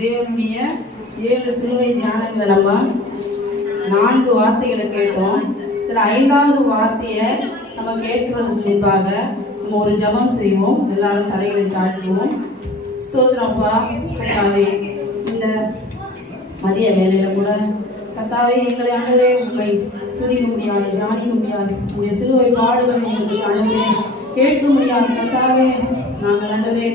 தேவனுடைய 7 சிலுவை தியானங்களை நம்ம 4 வார்த்தைகளை கேட்டோம். சில 5வது வார்த்தையை நம்ம கேட்கிறதுக்கு முன்பாக நம்ம ஒரு ஜெபம் செய்வோம். எல்லாரும் தலைகளை தாழ்த்துவோம். ஸ்தோத்திரப்பா கர்த்தாவே, இந்த மதிய வேலையில கூட கர்த்தாவே எங்களை ஆண்டவரே உண்மை துதிக்க முடியாது, தியானிக்க முடியாது, உங்களுடைய சிலுவை பாடுகளை எங்களுக்கு ஆண்டவரே கேட்க முடியாது. கர்த்தாவே நாங்கள் ஆண்டவரே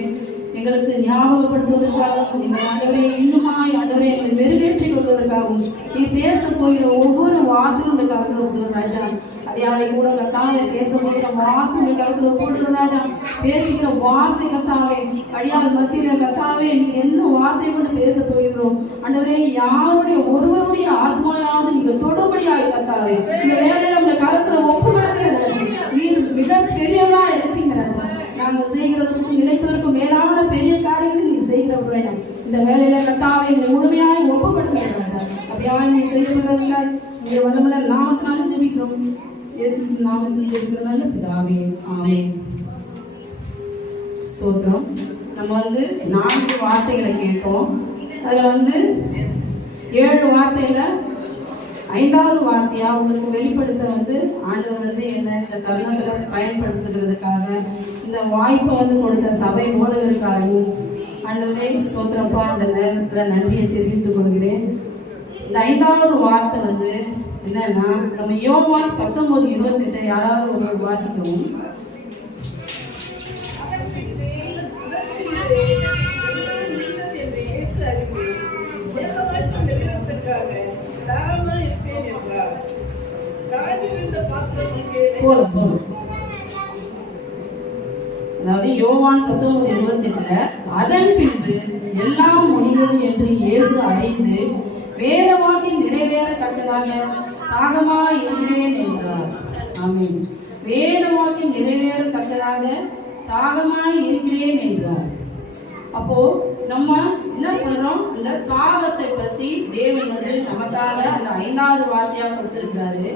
எங்களுக்கு ஞாபகப்படுத்துவதற்காகவும் எங்கள் ஆண்டவரே இன்னுமாய் ஆண்டவரே எங்களை மெருகேற்றிக் கொள்வதற்காகவும் நீ பேச போகிற ஒவ்வொரு வார்த்தையும் கருத்துல போடுற ராஜா. அடியாலை கூட கர்த்தாவே பேச போகிற வார்த்தை கருத்துல போடுற ராஜா. பேசுகிற வார்த்தை கர்த்தாவே அடியாள் மத்தியில கர்த்தாவே நீ என்ன வார்த்தை கொண்டு பேச போகிறோம் ஆண்டவரே, யாருடைய ஒருவருடைய ஆத்மாயாவது நீங்க தொடுபடியாய் கர்த்தாவே இந்த வேலையில உங்க கருத்துல ஒப்பு கொடுக்கிற நீர் மிக பெரியவரா இருக்கிறீங்க ராஜா. நாங்கள் செய்கிறதுக்கும் நினைப்பதற்கும் மேலான பெரிய காரியங்களை நீ செய்கிறவர்களா இந்த வேலையில கர்த்தாவை எங்களை முழுமையாய் ஒப்புப்படுத்துகிறாங்க. அப்படியாக நீ செய்யப்படுறதுக்காய் நீங்க வல்லமுள்ள நாமத்தினாலும் ஜெபிக்கிறோம். இயேசுவின் நாமத்தில் ஜெபிக்கிறதுனால பிதாவே ஆமென். ஸ்தோத்திரம். நம்ம 4 வார்த்தைகளை கேட்டோம். அதுல 7 வார்த்தையில 5வது வார்த்தையா உங்களுக்கு வெளிப்படுத்த ஆண்டவர் என்ன இந்த தருணத்துல பயன்படுத்துகிறதுக்காக இந்த வாய்ப்பை கொடுத்த சபை போதவருக்காகவும் ஆண்டவரே ஸ்தோத்திரப்பா இந்த நேரத்துல நன்றியை தெரிவித்துக் கொள்கிறேன். இந்த 5வது வார்த்தை என்னன்னா நம்ம யோவான் 19:28 யாராவது ஒரு வாசிக்கவும். அதாவது யோவான் 19:28 அதன் பின்பு எல்லாம் முடிந்தது என்று இயேசு அறிந்து வேதவாக்கியம் நிறைவேறத்தக்கதாக தாகமாய் இருக்கிறேன் என்றார். ஆமென். வேதவாக்கியம் நிறைவேறத்தக்கதாக தாகமாய் இருக்கிறேன் என்றார். அப்போ நம்ம என்ன பண்றோம், அந்த தாகத்தை பத்தி தேவன் நமக்காக அந்த 5வது வார்த்தையா கொடுத்திருக்கிறாரு.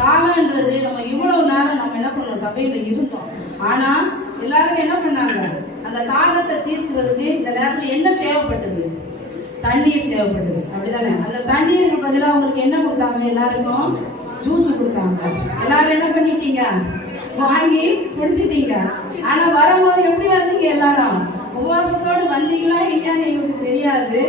தாகம்ன்றது நம்ம இவ்வளவு நேரம் நம்ம என்ன பண்ணோம், சபையில இருந்தோம். ஆனா எல்லாரும் என்ன பண்ணாங்க, அந்த தாகத்தை தீர்க்கிறதுக்கு இந்த நேரத்துல என்ன தேவைப்பட்டது, தண்ணீர் தேவைப்பட்டது. அப்படிதானே? அந்த தண்ணீருக்கு பதிலாக அவங்களுக்கு என்ன கொடுத்தாங்க, எல்லாருக்கும் ஜூஸ் கொடுத்தாங்க. எல்லாரும் என்ன பண்ணிட்டீங்க, வாங்கி குடிச்சிட்டீங்க. ஆனா வரும்போது எப்படி வந்தீங்க, எல்லாரும் உபவாசத்தோடு வந்தீங்களா இல்லையான்னு எங்களுக்கு தெரியாது.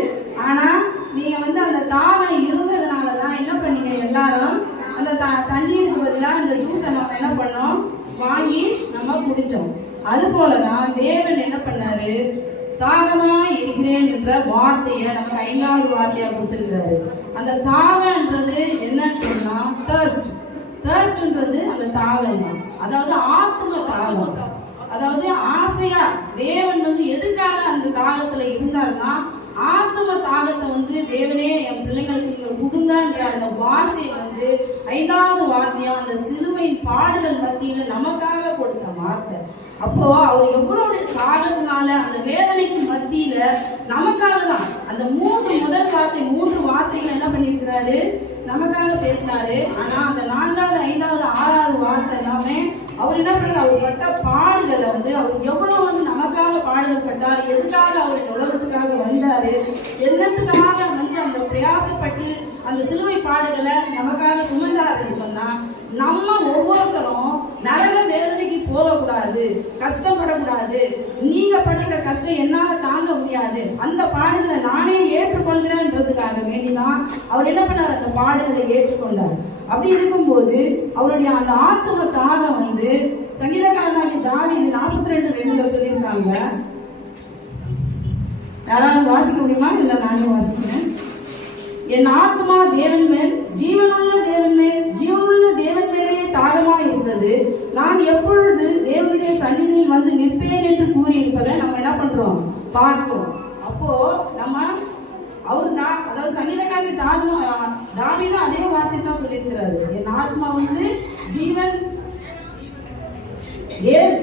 ஆனா நீங்க அந்த தாகம் இருந்ததுனாலதான் என்ன பண்ணீங்க, எல்லாரும் அந்த தண்ணீருக்கு பதிலாக அந்த ஜூஸை நம்ம என்ன பண்ணோம், வாங்கி நம்ம குடிச்சோம். அது போலதான் தேவன் என்ன பண்ணாரு, தாகமா இருக்கிறேன் என்ற வார்த்தையை நமக்கு 5வது வார்த்தையா கொடுத்திருக்கிறாரு. அந்த தாகம்ன்றது என்னன்னு சொன்னா தர்ஸ்ட்ன்றது அந்த தாகம் தான். அதாவது ஆத்ம தாகம். அதாவது ஆசையா தேவன் எதுக்காக அந்த தாகத்துல இருந்தாருன்னா, ஆத்ம தாகத்தை தேவனே என் பிள்ளைங்களுக்கு நீங்க கொடுங்கன்ற அந்த வார்த்தையை 5வது வார்த்தையா அந்த சிலுவையின் பாடுகள் மத்தியில நமக்காக கொடுத்த வார்த்தை. அப்போ அவர் எவ்வளவு தாகத்தினால அந்த வேதனைக்கு மத்தியில நமக்காக தான் அந்த 3 வார்த்தைகள் என்ன பண்ணிருக்கிறாரு, நமக்காக பேசினாரு. ஆனா அந்த 4வது 5வது 6வது வார்த்தை எல்லாமே அவர் என்ன பண்ணாரு, அவர் பட்ட பாடுகளை அவர் எவ்வளவு நமக்காக பாடுகள் பட்டார், எதுக்காக அவர் இந்த உலகத்துக்காக வந்தாரு, என்னத்துக்காக அந்த பிரயாசப்பட்டு அந்த சிலுவை பாடுகளை நமக்காக சுமந்தாருன்னு சொன்னா, நம்ம ஒவ்வொருத்தரும் நரக வேதனைக்கு போகக்கூடாது, கஷ்டப்படக்கூடாது. நீங்க படுகிற கஷ்டம் என்னால தாங்க முடியாது, அந்த பாடுகளை நானே ஏற்றுக்கொள்கிறேன்றதுக்காக வேண்டிதான் அவர் என்ன பண்ணார், அந்த பாடுகளை ஏற்றுக்கொண்டார். அப்படி இருக்கும்போது அவருடைய அந்த ஆத்ம தாகம் சங்கீதக்காரனாகிய தாவீது 42:2 சொல்லியிருக்காங்க. யாராவது வாசிக்க முடியுமா? இல்ல நானே வாசிக்கிறேன். என் ஆத்மா தேவன் மேல், ஜீவனுள்ள தேவன் மேலேயே தாகமா இருக்கிறது. நான் எப்பொழுது தேவனுடைய சந்நிதியில் நிற்பேன் என்று கூறியிருப்பதை நம்ம என்ன பண்றோம், பார்க்கிறோம். அப்போ நம்ம அவர் தான், அதாவது சங்கீதக்காரன் தாவீது அதே வார்த்தை தான் சொல்லியிருக்கிறாரு. என் ஆத்மா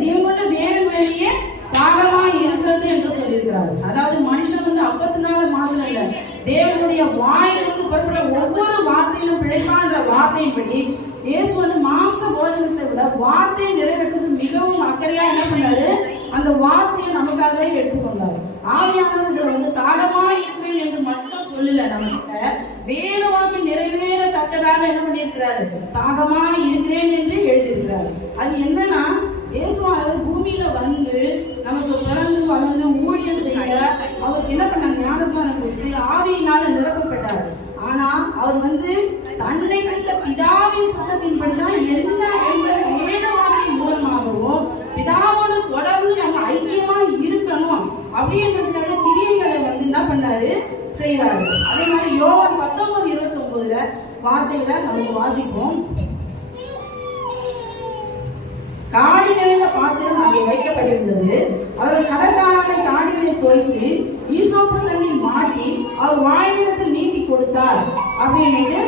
ஜீவனுள்ள தேவன் மேலேயே தாகமா இருக்கிறது என்று சொல்லியிருக்கிறாரு. அதாவது மனுஷன் அப்பத்தினால மாத்திரம் இல்ல, தேவனுடைய வாயிலிருந்து புறத்துல ஒவ்வொரு வார்த்தையிலும் பிழைப்பான்ற வார்த்தையின்படி இயேசு மாம்ச போஜனத்தை விட வார்த்தையை நிறைவேற்றுவது மிகவும் அக்கறையா என்ன பண்ணாரு, அந்த வார்த்தையை நமக்காகவே எடுத்துக்கொண்டார். ஆவியானவர் இதுல தாகமா இருக்கிறேன் சொல்லல, நம்ம வேத வாக்கு நிறைவேறத்தக்கதாக என்ன பண்ணியிருக்கிறாரு, தாகமா இருக்கிறேன் என்று எழுதியிருக்கிறாரு. அது என்னன்னா, இயேசுவானவர் பூமியில வந்து நமக்கு பிறந்து வளர்ந்து ஊழியம் செய்ய அவருக்கு என்ன பண்ணாங்க, ஞானஸ்நானம் கொடுத்து ஆவியினால நிரப்பப்பட்டார். ஆனா அவர் வந்து தன்னை வைத்த பிதாவின் சத்தத்தின்படிதான் என்ன என்பது வேத வாக்கின் மூலமாகவும் பிதாவோடு தொடர்ந்து நம்ம ஐக்கியமா இருக்கணும் அப்படின்றதுக்காக கிரியைகளை வந்து என்ன பண்ணாரு, செய்யறாரு. அதே மாதிரி யோவான் 19:29 வார்த்தைகளை நமக்கு வாசிப்போம். காடி நிறைந்த பாத்திரம் அங்கே வைக்கப்பட்டிருந்தது. அவர்கள் கடற்காரனை காடிகளை தோய்த்து ஈசோப்பு தண்ணில் மாட்டி அவர் வாயிடத்தில் நீட்டி கொடுத்தார் அப்படின்னு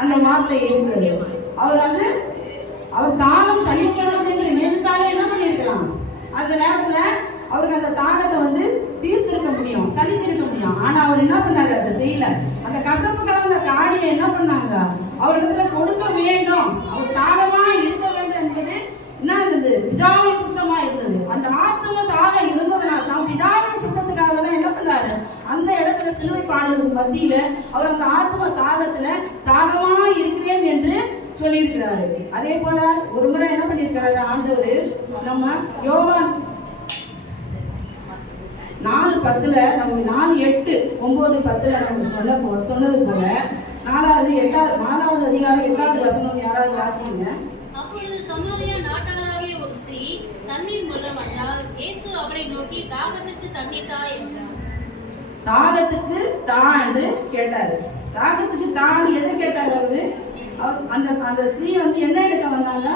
அந்த வார்த்தை இருக்கிறது. அவர் வந்து அவர் தாகம் தனிக்கிறது என்று நினைத்தாலே என்ன பண்ணிருக்கலாம், அந்த நேரத்துல அவருக்கு அந்த தாகத்தை வந்து தீர்த்திருக்க முடியும், தனிச்சிருக்க முடியும். ஆனா அவர் என்ன பண்ணாரு, அதை செய்யல. அந்த கசப்பு கலந்த காடியை என்ன பண்ணாங்க, அவரிடத்துல கொடுக்க வேண்டும், அவர் தாகமா இருக்க வேண்டும் என்பது என்ன இருந்தது, பிதாவின் சித்தமா இருந்தது. அந்த ஆத்ம தாகம் இருந்ததுனால தான் பிதாவின் சித்தத்துக்காக தான் என்ன பண்ணாரு, அந்த இடத்துல சிலுவை பாடுகளுக்கு மத்தியில அவர் அந்த ஆத்ம தாகத்துல தாகமா இருக்கிறேன் என்று சொல்லியிருக்கிறாரு. அதே போல ஒரு முறை என்ன பண்ணியிருக்கிறாரு ஆண்டவர், நம்ம யோவான் 4:10 நமக்கு 4:8-9:10 நமக்கு சொன்னது போல 4வது அதிகாரம் 8வது வசனம் யாராவது வாசிங்க. அப்பொழுது சமாரியா நாட்டாராகிய ஒரு ஸ்திரீ தண்ணீர் மூலம் வந்தால் இயேசு அவரை நோக்கி தாகத்துக்கு தண்ணீர் தா என்றார். தாகத்துக்கு தா என்று கேட்டாரு. தாகத்துக்கு தான் எதை கேட்டாரு அவரு, அந்த ஸ்திரீ வந்து என்ன எடுக்க வந்தாங்க,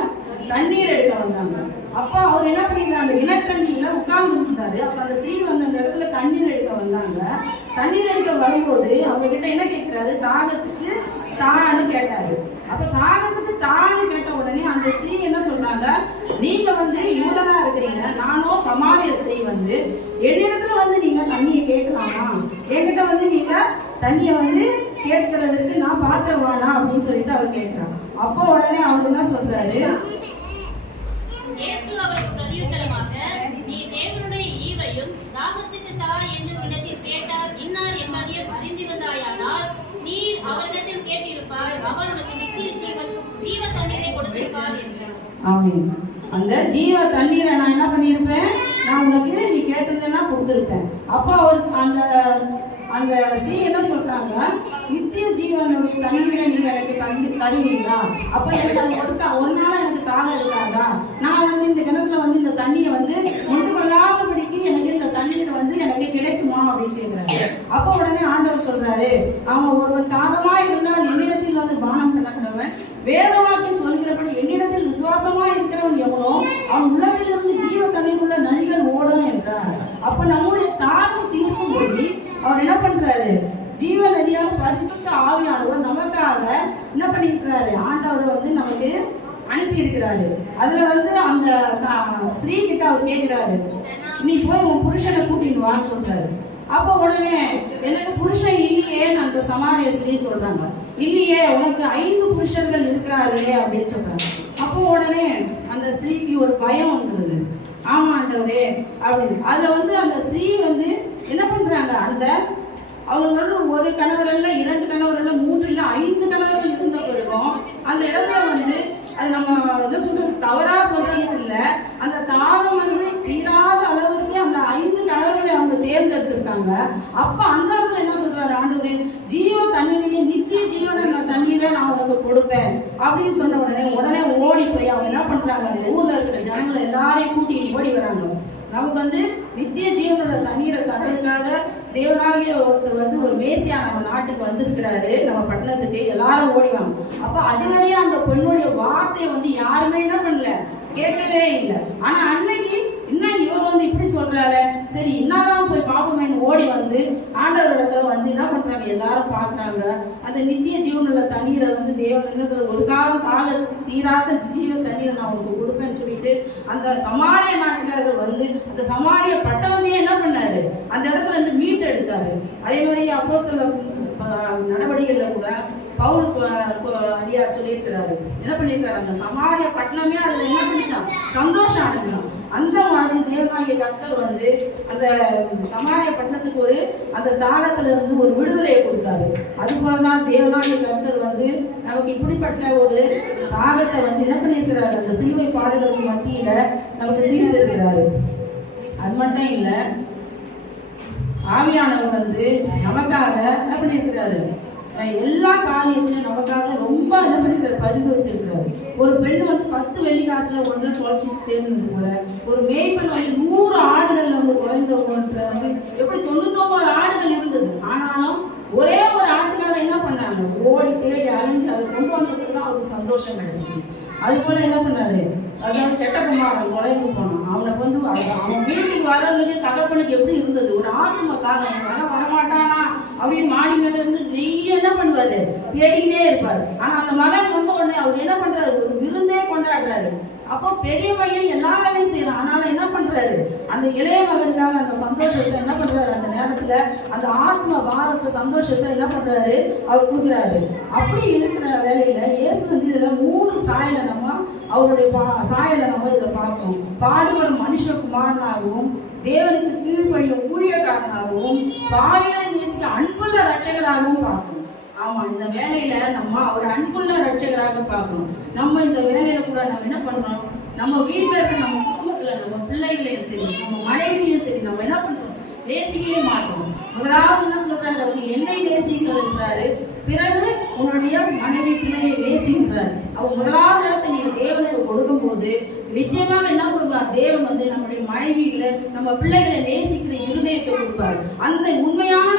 தண்ணீர் எடுக்க வந்தாங்க. அப்ப அவர் என்ன பண்ணிருந்தாரு, அந்த இனத்தண்ணியில உட்கார்ந்து இருந்தாரு. அப்ப அந்த ஸ்திரீ வந்து அந்த இடத்துல தண்ணீர் எடுக்க வந்தாங்க. தண்ணீர் எடுக்க வரும்போது அவங்க கிட்ட என்ன கேட்கிறாரு, தாகத்துக்கு தான்னு கேட்டாரு. அப்ப தாகத்துக்கு தான்னு கேட்ட உடனே அந்த ஸ்திரீ என்ன சொல்றாங்க, நீங்க வந்து யூதனா இருக்கிறீங்க, நானோ சமாரிய ஸ்திரீ, வந்து என்னிடத்துல வந்து நீங்க தண்ணியை கேட்கலாமா, என்கிட்ட வந்து நீங்க தண்ணியை வந்து கேட்கறதுக்கு நான் பாத்திரவானா அப்படின்னு சொல்லிட்டு அவர் கேட்கிறான். அப்போ உடனே அவர் என்ன சொல்றாரு, இயேசு அவருக்கு பிரதியுத்தரமாக, நீ தேவனுடைய ஈவையும் தாகத்துக்கு தா என்று உன்னிடத்தில் கேட்டார் இன்னார் என்பதை அறிந்திருந்தாயானால் நீர் அவரிடத்தில் கேட்டிருப்பார், அவர் உனக்கு நித்திய ஜீவ தண்ணீரை கொடுத்திருப்பார் என்றார். ஆமென். அந்த ஜீவ தண்ணீரை நான் என்ன பண்ணியிருப்பேன், நான் உனக்கு நீ கேட்டிருந்தேன்னா கொடுத்துருப்பேன். அப்போ அவர் அந்த ஸ்ரீ என்ன சொல்றாங்க, நித்திய ஜீவனுடைய தண்ணீரை நீங்க எனக்கு தருவீங்களா, அப்ப எனக்கு அது ஒரு நாள் எனக்கு தாகம் இருக்காதா, நான் வந்து இந்த கிணத்துல வந்து இந்த தண்ணியை வந்து ஒன்று கொள்ளாதபடிக்கு எனக்கு இந்த தண்ணீர் வந்து எனக்கு கிடைக்குமா அப்படின்னு கேட்கிறாரு. அப்ப உடனே ஆண்டவர் சொல்றாரு, அவன் ஒருவன் தாகமா இருந்தால் என்னிடத்தில் வந்து பானம் பண்ணக்கூடவன், வேதவாக்கி சொல்கிறபடி என்னிடத்தில் விசுவாசமா இருக்கிறவன் எவனோ அவன் உள்ளத்திலிருந்து ஜீவ தண்ணீர் உள்ள நதிகள் ஓடும் என்றார். அப்ப நம்முடைய தாகம் தீர்க்கும்படி அவர் என்ன பண்றாரு, ஜீவ நதியாக பரிசுத்த ஆவியானவர் நமக்காக என்ன பண்ணியிருக்கிறாரு, ஆண்டவர் வந்து நமக்கு அனுப்பி இருக்கிறாரு. அதுல வந்து அந்த ஸ்ரீ கிட்ட அவர் கேட்கிறாரு, நீ போய் உன் புருஷனை கூட்டிட்டு வான்னு சொல்றாரு. அப்போ உடனே எனக்கு புருஷன் இல்லையே அந்த சமாரிய ஸ்திரீ சொல்றாங்க, இல்லையே உனக்கு 5 புருஷர்கள் இருக்கிறாரு அப்படின்னு சொல்றாங்க. அப்போ உடனே அந்த ஸ்திரீக்கு ஒரு பயம் வந்துருது, ஆமா ஆண்டவரே அப்படின்னு. அதுல வந்து அந்த ஸ்திரீ வந்து என்ன பண்றாங்க, அந்த அவங்க வந்து ஒரு கணவர் இல்ல, 2 கணவர் இல்ல, 3 இல்ல, 5 கணவர்கள் இருந்த பிறகும் அந்த இடத்துல வந்து அது நம்ம என்ன சொல்றது, தவறா சொல்றது இல்ல, அந்த தாகம் வந்து தீராத அளவுக்கு அந்த 5 கணவர்களை அவங்க தேர்ந்தெடுத்திருக்காங்க. அப்ப அந்த இடத்துல என்ன சொல்றாரு ஆண்டவரே, ஜீவ தண்ணீரையே நித்திய ஜீவன தண்ணீரை நான் உனக்கு கொடுப்பேன் அப்படின்னு சொன்ன உடனே ஓடி போய் அவங்க என்ன பண்றாங்க, ஊர்ல இருக்கிற ஜனங்களை எல்லாரையும் கூட்டிட்டு ஓடி வராங்க. நமக்கு வந்து நித்திய ஜீவனோட தண்ணீரை தர்றதுக்காக தேவனாகிய ஒருத்தர் வந்து ஒரு மேசியா நம்ம நாட்டுக்கு வந்திருக்கிறாரு, நம்ம பட்டணத்துக்கு. எல்லாரும் ஓடிவாங்க. அப்ப அதுவரையே அந்த பெண்ணுடைய வார்த்தையை வந்து யாருமே என்ன பண்ணல, கேட்கவே இல்லை. ஆனா அன்னைக்கு இன்னும் இவர் வந்து இப்படி சொல்றாரு, சரி என்னதான் போய் பாப்போமேன்னு ஓடி வந்து ஆண்டவரிடத்துல வந்து என்ன பண்றாங்க, எல்லாரும் பாக்குறாங்க. அந்த நித்திய ஜீவனுள்ள தண்ணீரை வந்து தேவன் என்ன சொல்ற, ஒரு காலம் தாக தீராத ஜீவ தண்ணீரை நான் உங்களுக்கு கொடுப்பேன்னு சொல்லிட்டு அந்த சமாரிய நாட்டுக்காக வந்து அந்த சமாரிய பட்டணத்தையே என்ன பண்ணாரு, அந்த இடத்துல இருந்து மீட்டு எடுத்தாரு. அதே மாதிரி அப்போஸ்தலர் நடவடிக்கைகள்ல கூட பவுல் அடியார் சொல்லியிருக்கிறாரு, என்ன பண்ணியிருக்காரு, அந்த சமாரிய பட்டணமே அதுல என்ன பண்ணிச்சான், சந்தோஷம் அடைஞ்சிடும். அந்த மாதிரி தேவனாகிய கர்த்தர் வந்து அந்த சமாரிய பட்டணத்துக்கு அந்த தாகத்துல இருந்து ஒரு விடுதலையை கொடுத்தாரு. அது போலதான் தேவனாகிய கர்த்தர் வந்து நமக்கு இப்படிப்பட்ட ஒரு தாகத்தை வந்து என்ன பண்ணியிருக்கிறாரு, அந்த சிலுவை பாடுகளுக்கு மத்தியில நமக்கு தீர்த்திருக்கிறாரு. அது மட்டும் இல்ல, ஆவியானவர் வந்து நமக்காக என்ன பண்ணியிருக்கிறாரு, எல்லா காரியத்திலும் நமக்காக ரொம்ப என்ன பண்ணிருக்காரு, பரிந்து வச்சிருக்கிறாரு. ஒரு பெண் வந்து 10 வெள்ளிக்காசுல ஒன்றை தொலைச்சிட்டு தேர்ந்தது போல, ஒரு மேய்ப்பெண் வந்து 100 ஆடுகள்ல வந்து குறைந்த ஒன்றை வந்து எப்படி 99 ஆடுகள் இருந்தது, ஆனாலும் ஒரே ஒரு ஆட்டுக்காக என்ன பண்ணாங்க, ஓடி தேடி அலைஞ்சு அதை கொண்டு வந்ததுக்கு தான் அவருக்கு சந்தோஷம் கிடைச்சிச்சு. அது போல என்ன பண்ணாரு, அதாவது கெட்ட குமாரன் குறைந்து போனான். அவனுக்கு வந்து அவன் வீட்டுக்கு வர்றதுக்கு தகப்பனுக்கு எப்படி இருந்தது, ஒரு ஆத்மத்தாக என் மகன் வரமாட்டானா அப்படின்னு மாடி மேல இருந்து நெய்ய என்ன பண்ணுவாரு, தேடிக்கிட்டே இருப்பாரு. ஆனா அந்த மகன் வந்து உடனே அவர் என்ன பண்றாரு, ஒரு விருந்தே கொண்டாடுறாரு. அப்போ பெரிய பையன் எல்லா வேலையும் செய்யறான், ஆனாலும் என்ன பண்றாரு, அந்த இளைய மகனுக்காக அந்த சந்தோஷத்தை என்ன பண்றாரு, அந்த நேரத்துல அந்த ஆத்ம பாரத்தை சந்தோஷத்தை என்ன பண்றாரு, அவர் கொடுக்குறாரு. அப்படி இருக்கிற வேலையில இயேசு வந்து இதுல 3 சாயலை நம்ம அவருடைய சாயலை நம்ம இதுல பார்க்கணும். பாடுபடும் மனுஷகுமாரனாகவும், தேவனுக்கு கீழ்ப்படியும் ஊழியக்காரனாகவும், பாவிகளை நேசிக்க அன்புள்ள ரட்சகராகவும் பார்க்கணும். ஆமா, இந்த வேலையில நம்ம அவர் அன்புள்ள ரட்சகராக பார்க்கணும். நம்ம இந்த வேலையில கூட நம்ம என்ன பண்றோம், நம்ம வீட்டுல இருக்க நம்ம குடும்பத்துல நம்ம பிள்ளைகளையும் சரி, நம்ம மனைவியையும் சரி, நம்ம என்ன பண்றோம், நேசிக்கவே மாட்டோம். முதலாவது என்ன சொல்றாரு, அவர் என்னை நேசிக்கிறாரு, பிறகு உன்னுடைய மனைவி பிள்ளையை நேசிக்கிறார். அவர் முதலாவது இடத்தை நீங்க தேவனுக்கு கொடுக்கும் போது நிச்சயமாக என்ன பண்ணுவார், தேவன் வந்து நம்முடைய மனைவிகளை நம்ம பிள்ளைகளை நேசிக்கிற இருதயத்தை கொடுப்பார். அந்த உண்மையான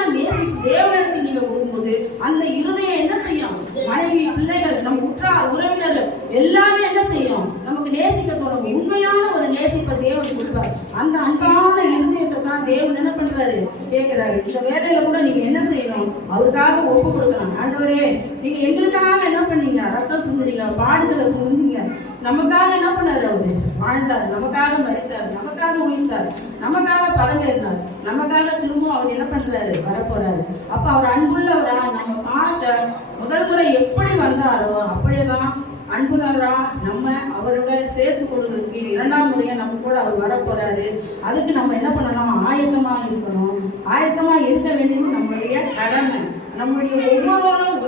தேவனிடத்தில் நீங்க கொடுக்கும்போது அந்த இருதயம் என்ன செய்யும், மனைவி பிள்ளைகள் நம்ம உற்றார் உறவினர்கள் எல்லாரும் என்ன செய்யும், நமக்கு நேசிக்க தொடங்கும். உண்மையான ஒரு நேசிப்பை தேவன் கொடுப்பார். அந்த அன்பான இருதயத்தை தான் தேவன் என்ன பண்றாரு, கேட்கிறாரு. இந்த வேலையில கூட நீங்க என்ன செய்யணும், அவருக்காக ஒப்பு கொடுக்கலாம். ஆண்டவரே, நீங்க எங்களுக்காக என்ன பண்ணீங்க, ரத்தம் சிந்தினீங்க, பாடுகளை சுமந்தீங்க, நமக்காக என்ன பண்ணாரு, அவரு வாழ்ந்தார், நமக்காக மரித்தார், நமக்காக உயிர்த்தார், நமக்காக பரவேறினார், நமக்காக திரும்பவும் அவர் என்ன பண்றாரு, வரப்போறாரு. அப்ப அவர் அன்புள்ளவரா நம்ம பார்த்த முதல் முறை எப்படி வந்தாரோ அப்படியேதான் அன்புள்ளவரா நம்ம அவரோட சேர்த்து கொள்வதற்கு 2ஆம் முறையா நம்ம கூட அவர் வரப்போறாரு. அதுக்கு நம்ம என்ன பண்ணணும், ஆயத்தமா இருக்கணும். ஆயத்தமா இருக்க வேண்டியது நம்மளுடைய கடமை. நம்மளுடைய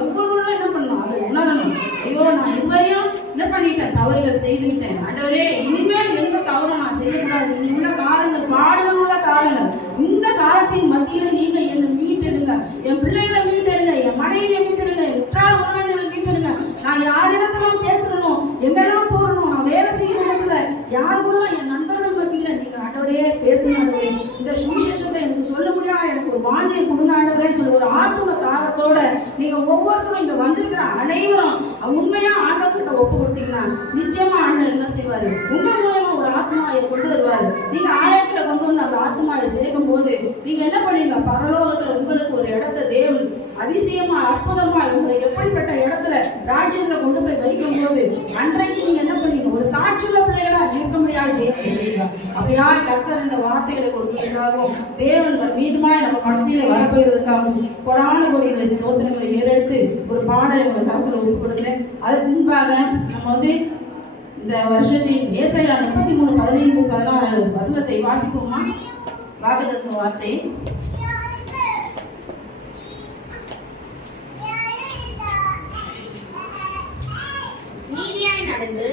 ஒவ்வொருவரும் என்ன பண்ணணும், அதை உணரணும். ஐயோ, நான் இதுவரையும் என்ன பண்ணிட்டேன், தவறுகள் செய்து விட்டேன், ஆண்டவரே இனிமேல் எந்த தவறை நான் செய்யக்கூடாது. இனி உள்ள காலங்கள் பாடுகள் உள்ள காலங்கள், இந்த காலத்தின் மத்தியில நீங்க என்னை மீட்டெடுங்க, என் பிள்ளைகளை மீட்டெடுங்க, என் மனைவியை மீட்டெடுங்க, என் உற்றார் உறவினர்களை மீட்டெடுங்க. நான் யாரிடத்தெல்லாம் பேசணும், எங்கெல்லாம் போறணும், நான் வேலை செய்யற இடத்துல யார் கூட என் நண்பர்கள் மத்தியில நீங்க ஆண்டவரே பேசுங்க, ஆண்டவரே இந்த சுவிசேஷத்தை எனக்கு சொல்ல முடியாது, எனக்கு ஒரு வாஞ்சியை கொடுங்க ஆண்டவரே சொல்லி ஒரு ஆத்ம தாகத்தோட நீங்க ஒவ்வொருத்தரும் இங்க வந்திருக்கிற அனைவரும் உண்மையா ஆண்டவர்கிட்ட ஒப்பு கொடுத்தீங்கன்னா நிச்சயமா ஆண்டவர் என்ன செய்வாரு, உங்க மூலமா ஒரு ஆத்மாவை கொண்டு வருவாரு. நீங்க ஆலயத்துல கொண்டு வந்து அந்த ஆத்மாவை சேர்க்கும் போது நீங்க என்ன பண்ணுவீங்க, பரலோகத்துல உங்களுக்கு ஒரு இடத்த தேவன் அதிசயமா அற்புதமா உங்களை எப்படிப்பட்ட இடத்துல ராஜ்யத்துல கொண்டு போய் வைக்கும் போது அன்றைக்கு நீங்க என்ன பண்ணீங்க, ஒரு சாட்சியுள்ள பிள்ளைகளா இருக்க முடியாது தேவன் செய்வார். அப்படியா கர்த்தர் இந்த வார்த்தைகளை கொடுத்ததுக்காகவும் தேவன் மீண்டுமாய் நம்ம மத்தியில வரப்போகிறதுக்காகவும் கொடான கோடிகளை ஸ்தோத்திரங்களை ஏறெடுத்து ஒரு பாடலை உங்க கருத்துல ஒப்பு கொடுக்கிறேன். அதுக்கு முன்பாக நம்ம வந்து இந்த வருஷத்தின் ஏசாயா 33:15-16 வசனத்தை வாசிப்போமா. வாக்குத்தத்த வார்த்தை. நீதியாய் நடந்து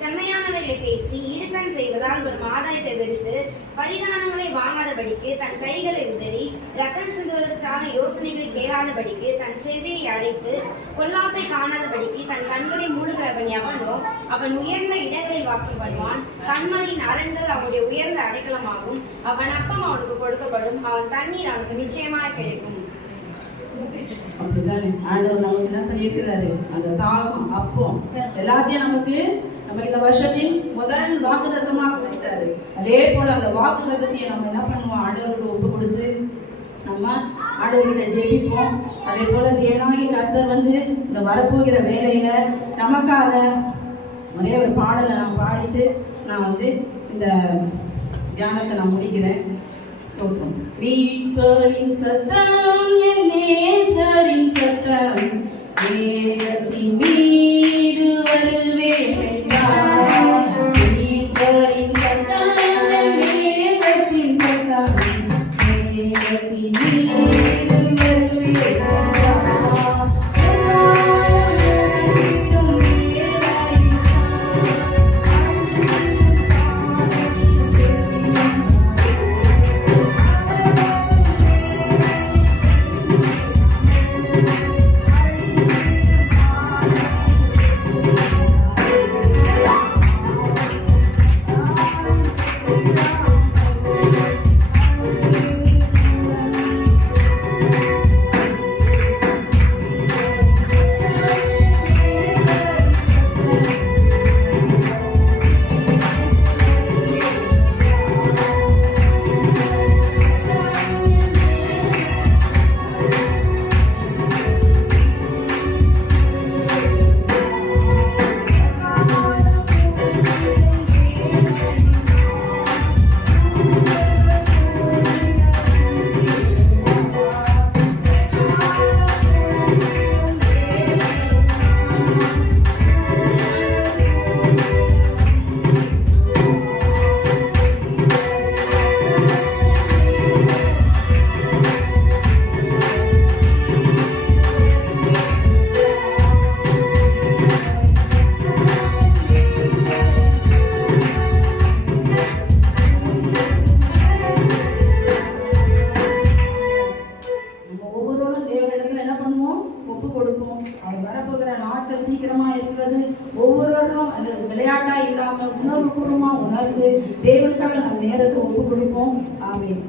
செம்மையானவர்களை பேசி இடுக்கண் செய்வதால் ஒரு ஆதாயத்தை வெறுத்து பரிதானங்களை வாங்காதபடிக்கு தன் கைகளை உதறி ரத்தம் சிந்துவதற்கான யோசனைகளை கேளாதபடிக்கு தன் செவியை அடைத்து பொல்லாப்பை காணாதபடிக்கு தன் கண்களை மூடுகிறவன் எவனோ அவன் உயர்ந்த இடங்களில் வாசம் பண்ணுவான். கண்மணியின் அரண்கள் அவனுடைய உயர்ந்த அடைக்கலமாகும். அவன் அப்பம் அவனுக்கு கொடுக்கப்படும், அவன் தண்ணீர் அவனுக்கு நிச்சயமாக கிடைக்கும். அப்படிதானே ஆண்டவர் நமக்கு என்ன பண்ணியிருக்கிறாரு, அந்த தாகம் அப்பம் எல்லாத்தையும் நமக்கு இந்த வருஷத்தின் முதல் வாக்குத்தத்தமாக கொடுத்தாரு. அதே போல அந்த வாக்குத்தத்தத்தையும் நம்ம என்ன பண்ணுவோம், ஆண்டவர்கிட்ட ஒப்பு கொடுத்து நம்ம ஆண்டவர்கிட்ட ஜெபிப்போம். அதே போல தேவனாகிய கர்த்தர் வந்து இந்த வரப்போகிற வேலையில நமக்காக ஒரே ஒரு பாடலை நான் பாடிட்டு நான் வந்து இந்த தியானத்தை நான் முடிக்கிறேன். ஸ்தோத்திரம். மீட்பரின் சத்தம், என் நேசரின் சத்தம், மேகத்தின் மீது வருவேன் என்றார். மீட்பரின் சத்தம், என் மேகத்தின் சத்தம், மேகத்தின் மீது வருவேன் என்றார். ஒவ்வொருவரும் அல்லது விளையாட்டா இல்லாம உணர்வுபூர்வமா உணர்ந்து தேவனுக்காக நம்ம நேரத்தை ஒப்பு கொடுப்போம். ஆமென்.